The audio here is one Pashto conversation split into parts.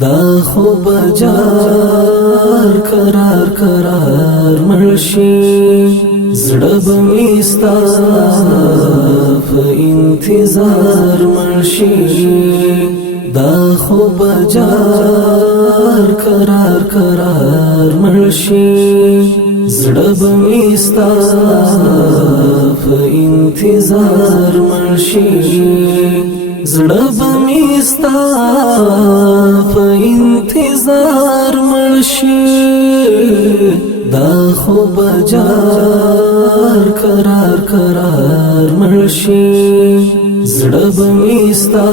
دا خو بجار قرار قرار مرشي زړه به مې ستا په انتظار مرشي دا خو بجار قرار قرار مرشي زړه به مې ستا په انتظار مرشي زړه به مې ستا په انتظار مرشي دا خو بجار قرار قرار مرشي زړه به مې ستا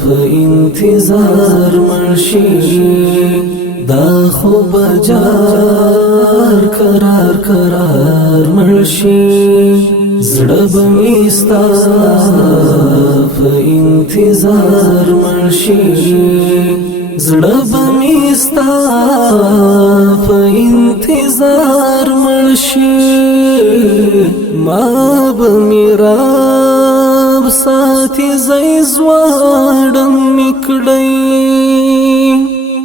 په انتظار مرشي دا خو بجار قرار قرار مرشي زړه به مې ستا په انتظار مرشي زړه به مې ستا په انتظار مرشي ما به مې رب ساتي زې زواړم میکړی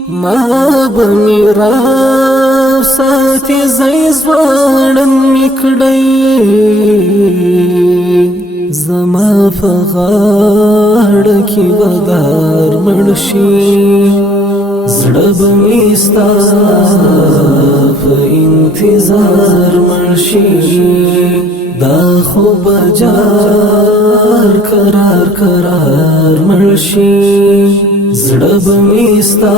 ما به مې رب ساتي زې زواړم میکړی زما په غاړه کې بدار مرشي زړه به مې ستا په انتظار مرشي دا خو بجار قرار قرار مرشي زړه به مې ستا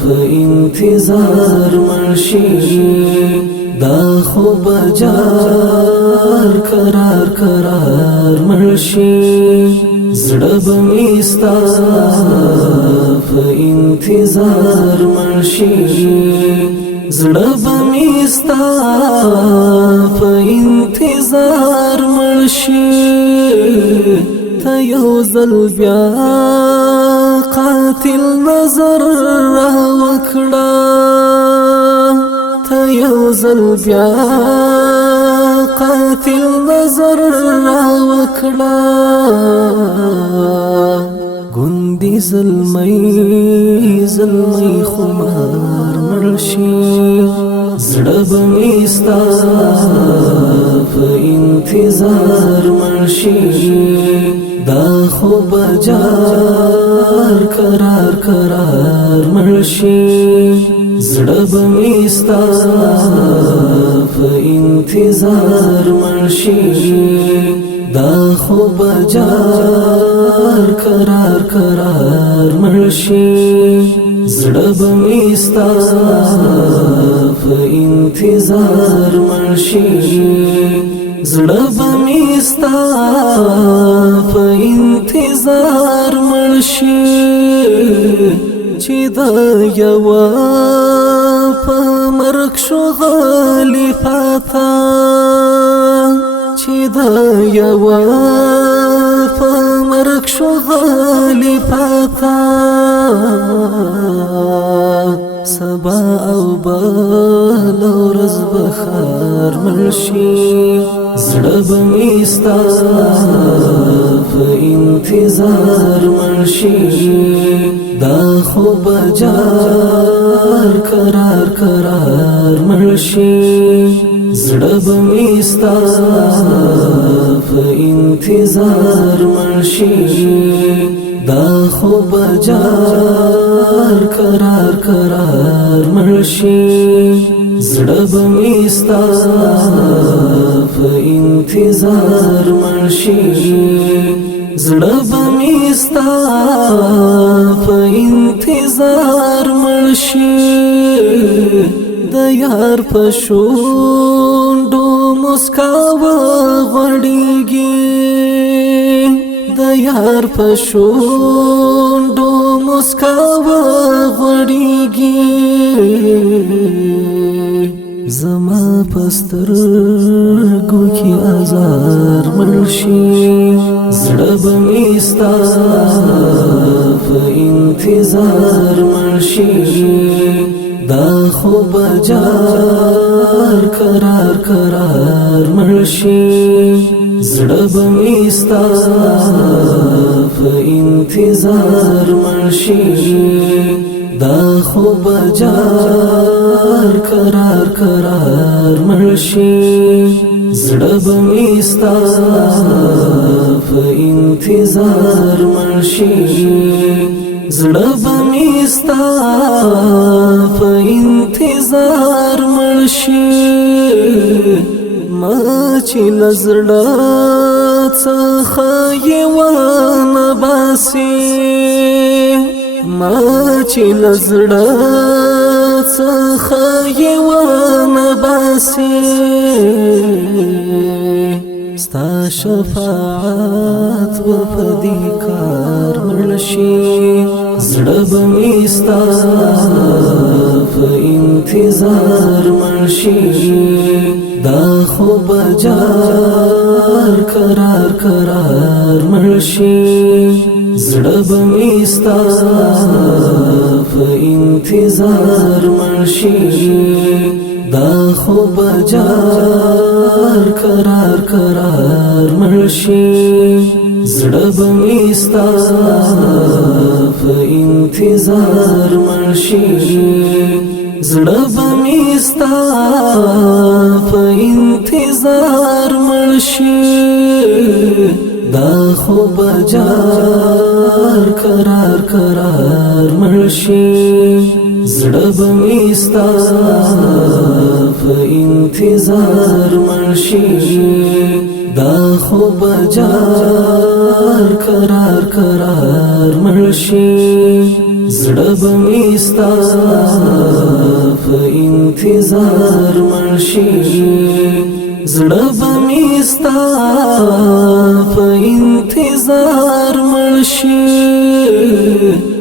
په انتظار مرشي دا خو بجار قرار قرار مرشي زړه به مې ستا په انتظار مرشي زړه به مې ستا په انتظار مرشي ته یو ځل بیا قاتل نظر را وکړه ته یو ځل بیا قاتل نظر را وکړه ګوندې زلمی خمار مرشي زړه به مې ستا په انتظار مرشي دا خو بجار قرار قرار مرشي زړه به مې ستا په انتظار مرشي دا خو بجار قرار قرار مرشي زړه به مې ستا په انتظار مرشي زړه به مې ستا په انتظار مرشي چې دا یوه په مرګ شو غلی پاتا چې دا یوه په مرګ شو غلی پاتا سبا او بل ورځ بخار مرشي زړه به مې ستا په انتظار مرشي دا خو بجار قرار قرار مرشي زړه به مې ستا په انتظار مرشي دا خو بجار قرار قرار مرشي زړه به مې ستا په انتظار مرشي زړه به مې ستا په انتظار مرشي د یار په شونډو مسکا وغوړېږي د یار په شونډو مسکا وغوړېږي زما په سترګو کې ازار مرشي زړه به مې ستا په انتظار مرشي دا خو بجار قرار قرار مرشي زړه به مې ستا په انتظار مړ شي دا خو به جار قرار قرار مړ شي زړه به مې ستا په انتظار مړ شي زړه به مې ستا په انتظار مړ شي ما چې له زړه څخه یې ونه باسي ما چې له زړه څخه یې ونه باسي ستا شفاعت به په دې کار مړ شي زړه به مې ستا په انتظار مړ شي دا خو به جار قرار قرار مړ شي زړه به مې ستا په انتظار مړ شي دا خو به جار قرار قرار مړ شي زړه به مې ستا په انتظار مړ شي زړه به مې ستا په انتظار مړ شي دا خو به جار قرار قرار مړ شي زړه به مې ستا په انتظار مړ شي دا خو به جار قرار قرار مړ شي زړه به مې ستا په انتظار مړ شي زړه به مې ستا په انتظار مړ شي